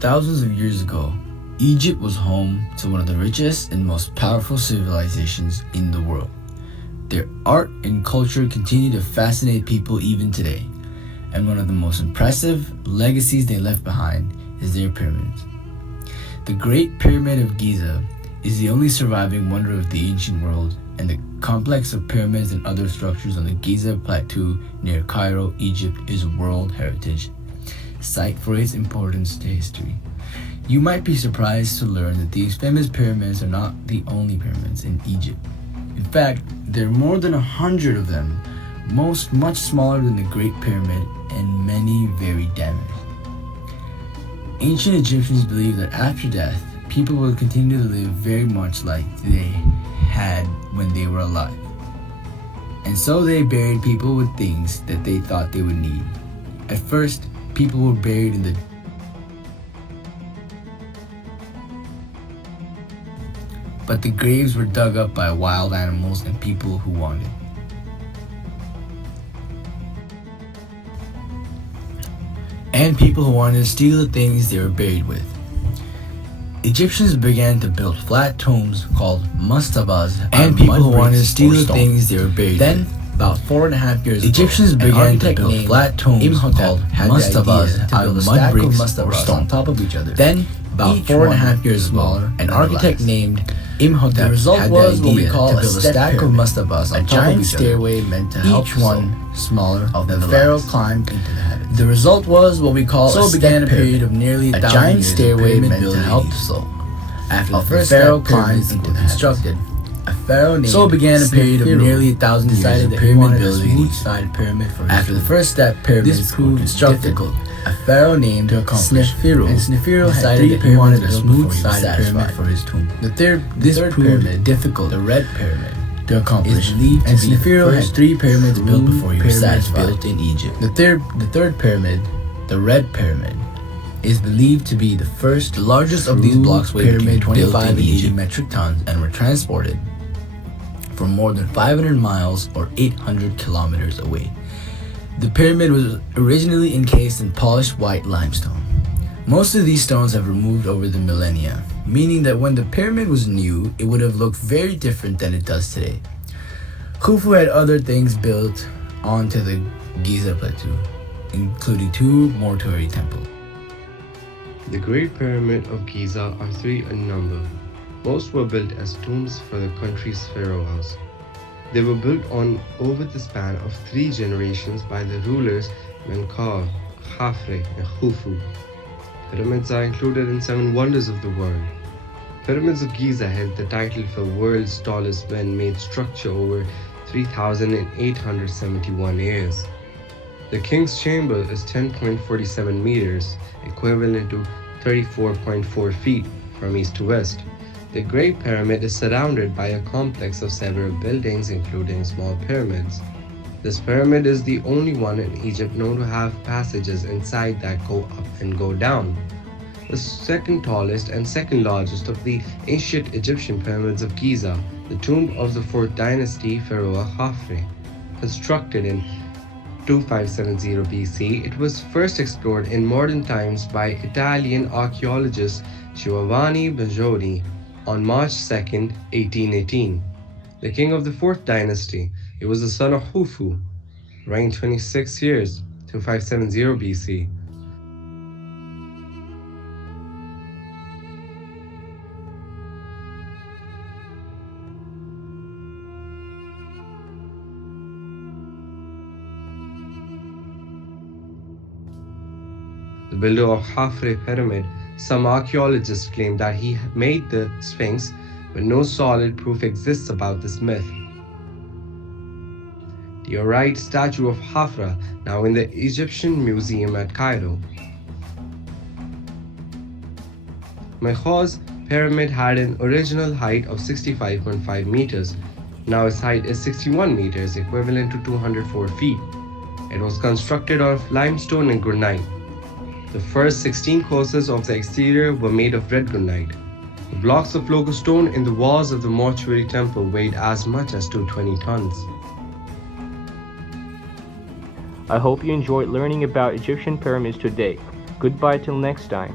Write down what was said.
Thousands of years ago, Egypt was home to one of the richest and most powerful civilizations in the world. Their art and culture continue to fascinate people even today, and one of the most impressive legacies they left behind is their pyramids. The Great Pyramid of Giza is the only surviving wonder of the ancient world, and the complex of pyramids and other structures on the Gizeh plateau near Cairo, Egypt is a World Heritage site for its importance to history. You might be surprised to learn that these famous pyramids are not the only pyramids in Egypt. In fact, there are more than 100 of them, most much smaller than the Great Pyramid, and many very damaged. Ancient Egyptians believed that after death, people would continue to live very much like they had when they were alive. And so they buried people with things that they thought they would need. At first, people were buried in the but the graves were dug up by wild animals and people who wanted. And people who wanted to steal the things they were buried with. Egyptians began to build flat tombs called mastabas, and people who wanted to steal the things they were buried with. About 4.5 years ago, Egyptians began to build flat tombs called mastabas out of mud bricks or stone on top of each other. Then, about 4.5 years ago, an architect named Imhotep had the idea to build a stack of mastabas on top of each stairway meant to help each one smaller than the pharaoh climbed into the heavens. The result was what we call a began a period of nearly a giant stairway meant to help the slope. After the first pharaoh climbed into the constructed, a pharaoh named began a period of nearly 1,000 years decided that he wanted a smooth-sided pyramid for his after the first step pyramids proved constructed. A pharaoh named Sneferu decided that he wanted a smooth-sided pyramid for his tomb. The third proved difficult. The Red Pyramid to accomplish, and Sneferu had 3 pyramids built before he was satisfied. Built in Egypt. The third pyramid, the Red Pyramid, is believed to be the first. The largest of these blocks weighed between 25 and 80 metric tons and were transported from more than 500 miles or 800 kilometers away. The pyramid was originally encased in polished white limestone. Most of these stones have removed over the millennia, meaning that when the pyramid was new, it would have looked very different than it does today. Khufu had other things built onto the Gizeh plateau, including 2 mortuary temples. The Great Pyramid of Giza are 3 in number. Most were built as tombs for the country's pharaohs. They were built over the span of 3 generations by the rulers Menkaure, Khafre, and Khufu. Pyramids are included in 7 wonders of the world. Pyramids of Giza held the title for world's tallest man-made structure over 3,871 years. The King's Chamber is 10.47 meters, equivalent to 34.4 feet from east to west. The Great Pyramid is surrounded by a complex of several buildings, including small pyramids. This pyramid is the only one in Egypt known to have passages inside that go up and go down. The second tallest and second largest of the ancient Egyptian pyramids of Giza, the tomb of the 4th dynasty pharaoh Khafre. Constructed in 2570 BC, it was first explored in modern times by Italian archaeologist Giovanni Bajoni on March 2, 1818. The king of the 4th dynasty, he was the son of Khufu, reigned 26 years, 2570 BC. The builder of Khafre pyramid, some archaeologists claim that he made the Sphinx, but no solid proof exists about this myth. The Aurite statue of Khafre, now in the Egyptian Museum at Cairo. Menkaure pyramid had an original height of 65.5 meters. Now its height is 61 meters, equivalent to 204 feet. It was constructed of limestone and granite. The first 16 courses of the exterior were made of red granite. The blocks of local stone in the walls of the mortuary temple weighed as much as 220 tons. I hope you enjoyed learning about Egyptian pyramids today. Goodbye till next time.